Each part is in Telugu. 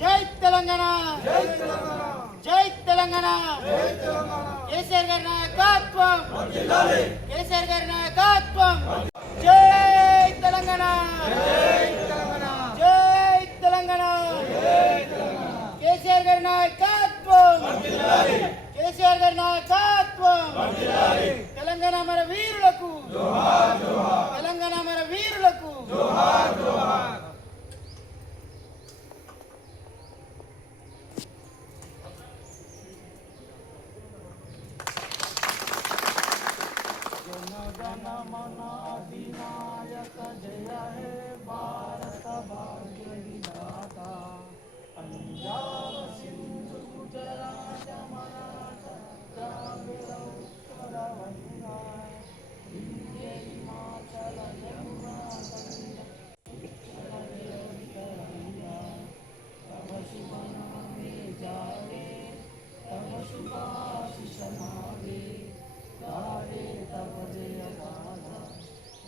జై తెలంగాణ, జై తెలంగాణ. కేసీఆర్ గారి నాయకత్వం, కేసీఆర్ గారి నాయకత్వం. జై తెలంగాణ, జై తెలంగాణ. కేసీఆర్ గారి నాయకత్వం, కేసీఆర్ గారి నాయకత్వం. తెలంగాణ మన వీరులకు, తెలంగాణ మన వీరులకు. జనగణమన అధినాయక జయ హే భారత భాగ్య విధాత. పంజాబ సింధు గుజరాత మరాఠ ద్రావిడ ఉత్కళ వంగ వింధ్య హిమాచల యమునా గంగా తవ శుభ నామే జాగే తవ శుభాశిష మాగే గాయే తవ జయ గాథా.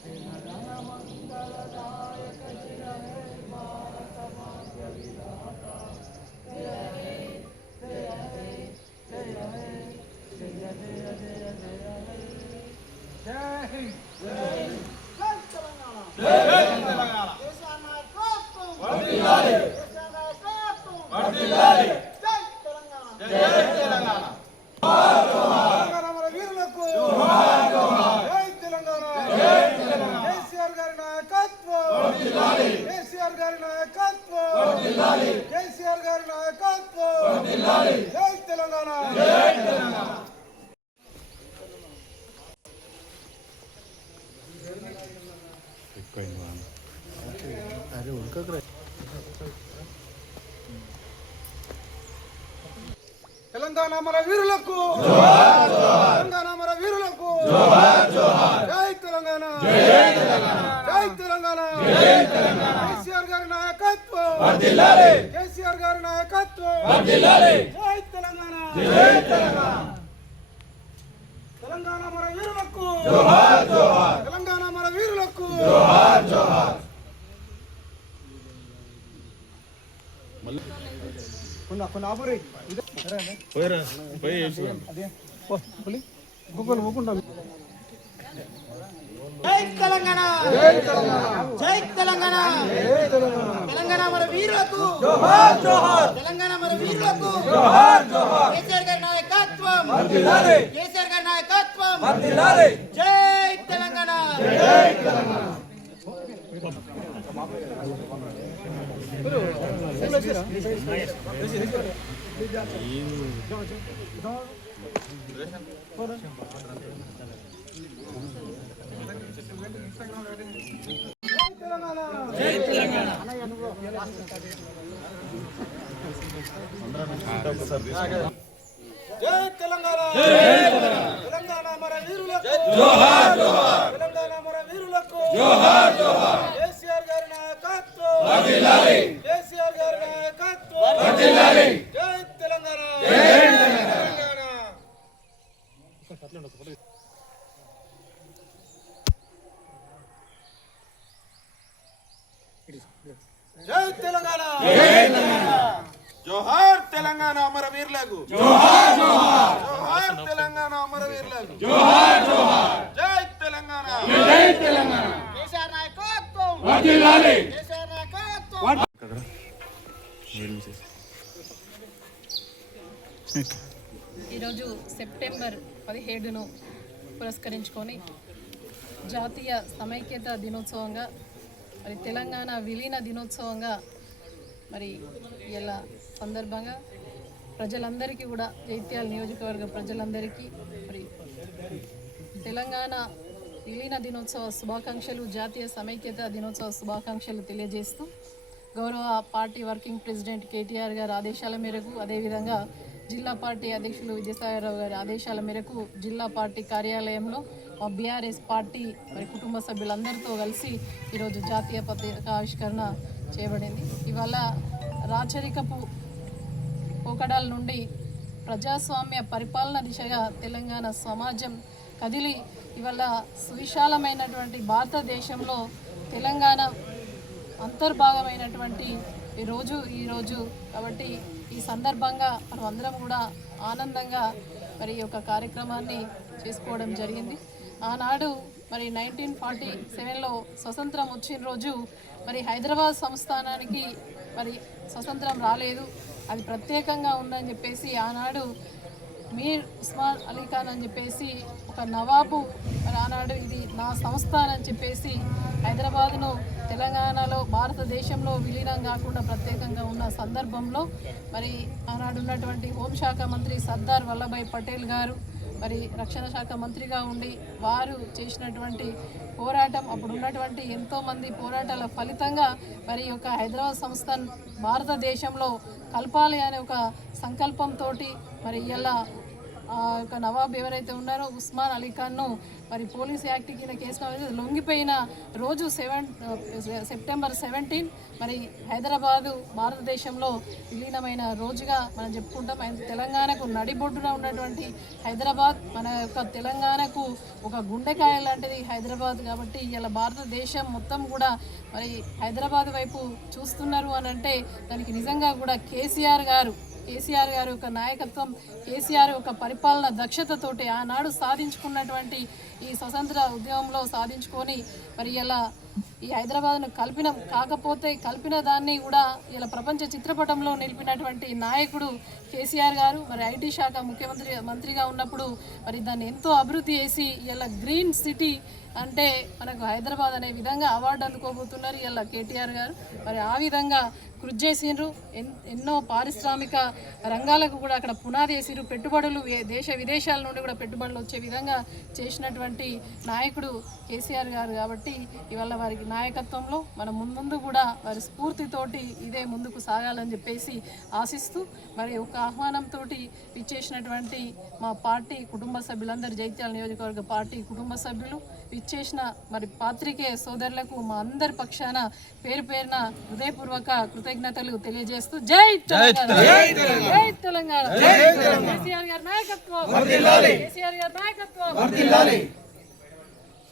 జనగణ మంగళదాయక జయ హే భారత భాగ్య విధాత. జయ హే జయ హే జయ హే జయ జయ జయ జయ హే. జై హింద్, జై తెలంగాణ, జై తెలంగాణ. కేసీఆర్ నాయకత్వం వర్ధిల్లాలి, కేసీఆర్ నాయకత్వం వర్ధిల్లాలి. జై తెలంగాణ, జై తెలంగాణ. తెలంగాణ మన వీరులకు జోహార్ జోహార్. జై తెలంగాణ, జై తెలంగాణ. కేసీఆర్ గారి నాయకత్వం వర్ధిల్లాలి, కేసీఆర్ గారి నాయకత్వం వర్ధిల్లాలి, కేసీఆర్ గారి నాయకత్వం వర్ధిల్లాలి. జై తెలంగాణ, జై తెలంగాణ. తెలంగాణ మన వీరులకు జోహార్ జోహార్. తెలంగాణ మన వీరులకు జోహార్ జోహార్. జై తెలంగాణ, జై తెలంగాణ. జై తెలంగాణ, జై తెలంగాణ. కేసీఆర్ గారి నాయకత్వం వర్ధిల్లాలి, కేసీఆర్ గారి నాయకత్వం వర్ధిల్లాలి. జై తెలంగాణ, జై తెలంగాణ. తెలంగాణ మన వీరులకు జోహార్ జోహార్. తెలంగాణ మన వీరులకు జోహార్ జోహార్. జై తెలంగాణ, జై తెలంగాణ. జై తెలంగాణ, తెలంగాణ మన వీరులకు జోహార్ జోహార్. తెలంగాణ మన వీరులకు జోహార్ జోహార్. కేసీఆర్ గారి నాయకత్వం వర్ధిల్లాలి, కేసీఆర్ గారి నాయకత్వం వర్ధిల్లాలి. జై తెలంగాణ, జై తెలంగాణ. జై తెలంగాణ. జై తెలంగాణ, తెలంగాణ మన వీరులకు జోహార్ జోహార్. తెలంగాణ మన వీరులకు జోహార్ జోహార్. కేసీఆర్ గారి నాయకత్వం వర్ధిల్లాలి, కేసీఆర్ గారి నాయకత్వం వర్ధిల్లాలి. జై తెలంగాణ, జై తెలంగాణ. జై తెలంగాణ, జై తెలంగాణ. జోహార్ తెలంగాణ అమర వీరులకు జోహార్ జోహార్. జోహార్ తెలంగాణ అమర వీరులకు జోహార్ జోహార్. జై తెలంగాణ, జై తెలంగాణ. కేసీఆర్ నాయకత్వం వర్ధిల్లాలి, కేసీఆర్ నాయకత్వం. ఈరోజు సెప్టెంబర్ 17ను పురస్కరించుకొని జాతీయ సమైక్యత దినోత్సవంగా మరి తెలంగాణ విలీన దినోత్సవంగా మరి ఇలా సందర్భంగా ప్రజలందరికీ కూడా జైత్యాల నియోజకవర్గ ప్రజలందరికీ మరి తెలంగాణ విలీన దినోత్సవ శుభాకాంక్షలు, జాతీయ సమైక్యత దినోత్సవ శుభాకాంక్షలు తెలియజేస్తూ గౌరవ పార్టీ వర్కింగ్ ప్రెసిడెంట్ కేటీఆర్ గారి ఆదేశాల మేరకు, అదేవిధంగా జిల్లా పార్టీ అధ్యక్షులు విజయసాయిరావు గారి ఆదేశాల మేరకు జిల్లా పార్టీ కార్యాలయంలో మా బీఆర్ఎస్ పార్టీ మరి కుటుంబ సభ్యులందరితో కలిసి ఈరోజు జాతీయ పతాక ఆవిష్కరణ చేయబడింది. ఇవాళ రాచరికపు పోకడాల నుండి ప్రజాస్వామ్య పరిపాలన దిశగా తెలంగాణ సమాజం కదిలి ఇవాళ సువిశాలమైనటువంటి భారతదేశంలో తెలంగాణ అంతర్భాగమైనటువంటి ఈరోజు కాబట్టి ఈ సందర్భంగా మనం అందరం కూడా ఆనందంగా మరి ఈ యొక్క కార్యక్రమాన్ని చేసుకోవడం జరిగింది. ఆనాడు మరి 1947లో స్వతంత్రం వచ్చిన రోజు మరి హైదరాబాద్ సంస్థానానికి మరి స్వతంత్రం రాలేదు, అది ప్రత్యేకంగా ఉందని చెప్పేసి ఆనాడు మీర్ ఉస్మాన్ అలీ ఖాన్ అని చెప్పేసి ఒక నవాబు మరి ఆనాడు ఇది నా సంస్థానం అని చెప్పేసి హైదరాబాద్ను తెలంగాణలో భారతదేశంలో విలీనం కాకుండా ప్రత్యేకంగా ఉన్న సందర్భంలో మరి ఆనాడు ఉన్నటువంటి హోంశాఖ మంత్రి సర్దార్ వల్లభాయ్ పటేల్ గారు మరి రక్షణ శాఖ మంత్రిగా ఉండి వారు చేసినటువంటి పోరాటం, అప్పుడు ఉన్నటువంటి ఎంతోమంది పోరాటాల ఫలితంగా మరి యొక్క హైదరాబాద్ సంస్థను భారతదేశంలో కలపాలి అనే ఒక సంకల్పంతో మరి ఇలా యొక్క నవాబ్ ఎవరైతే ఉన్నారో ఉస్మాన్ అలీ ఖాన్ను మరి పోలీస్ యాక్ట్ కింద కేసు లొంగిపోయిన రోజు సెప్టెంబర్ 17 మరి హైదరాబాదు భారతదేశంలో విలీనమైన రోజుగా మనం చెప్పుకుంటాం. తెలంగాణకు నడిబొడ్డున ఉన్నటువంటి హైదరాబాద్ మన యొక్క తెలంగాణకు ఒక గుండెకాయ లాంటిది హైదరాబాద్. కాబట్టి ఇలా భారతదేశం మొత్తం కూడా మరి హైదరాబాద్ వైపు చూస్తున్నారు అని అంటే దానికి నిజంగా కూడా కేసీఆర్ గారు యొక్క నాయకత్వం, కేసీఆర్ యొక్క పరిపాలన దక్షతతోటి ఆనాడు సాధించుకున్నటువంటి ఈ స్వతంత్ర ఉద్యమంలో సాధించుకొని మరి ఇలా ఈ హైదరాబాద్ను కలిపిన దాన్ని కూడా ఇలా ప్రపంచ చిత్రపటంలో నిలిపినటువంటి నాయకుడు కేసీఆర్ గారు. మరి ఐటీ శాఖ మంత్రిగా ఉన్నప్పుడు మరి దాన్ని ఎంతో అభివృద్ధి చేసి ఇలా గ్రీన్ సిటీ అంటే మనకు హైదరాబాద్ అనే విధంగా అవార్డు అందుకోబోతున్నారు ఇలా కేటీఆర్ గారు. మరి ఆ విధంగా కృషి చేసిండ్రు, ఎన్నో పారిశ్రామిక రంగాలకు కూడా అక్కడ పునాది వేసిరు, పెట్టుబడులు దేశ విదేశాల నుండి కూడా పెట్టుబడులు వచ్చే విధంగా చేసినటువంటి నాయకుడు కేసీఆర్ గారు. కాబట్టి ఇవాళ వారికి నాయకత్వంలో మనం ముందు కూడా వారి స్ఫూర్తితోటి ఇదే ముందుకు సాగాలని చెప్పేసి ఆశిస్తూ మరి ఒక ఆహ్వానంతో ఇచ్చేసినటువంటి మా పార్టీ కుటుంబ సభ్యులందరూ, జైత్యాల నియోజకవర్గ పార్టీ కుటుంబ సభ్యులు ఇచ్చేసిన మరి పాత్రికేయ సోదరులకు మా అందరి పక్షాన పేరు పేరున హృదయపూర్వక కృతజ్ఞతలు తెలియజేస్తూ జై తెలంగాణ, జై తెలంగాణ, కేసీఆర్ గారి నాయకత్వం, కేసీఆర్ గారి నాయకత్వం.